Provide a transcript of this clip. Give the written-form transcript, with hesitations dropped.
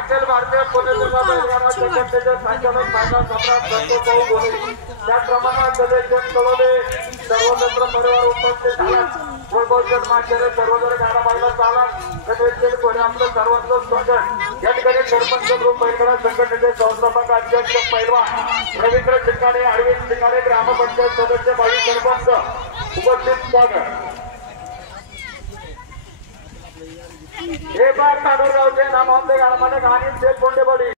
अखिल भारतीय पुणेजिल्हा बैलगाडा संघटनेचे संचालक मानव सम्राट संतोष भाऊ गोरे त्याप्रमाणे गणेशजन कळवले सर्वत्र परिवार उपस्थित झाला वैभवजन माचेरे सर्वजण गाडा बैला झाला गणेशजन कोणी आपलं सर्वांचं स्वागत या ठिकाणी सरपंच ग्रुप बैलगाडा संघटनेचे संस्थापक अध्यक्ष पैलवान रवींद्र शिंगाडे अरविंद शिंगाडे ग्रामपंचायत सदस्य भावी सरपंच उपस्थित स्वागत हे बार ताडूरगावचे नामांते गाडा गाणी सेल कोंडेबडी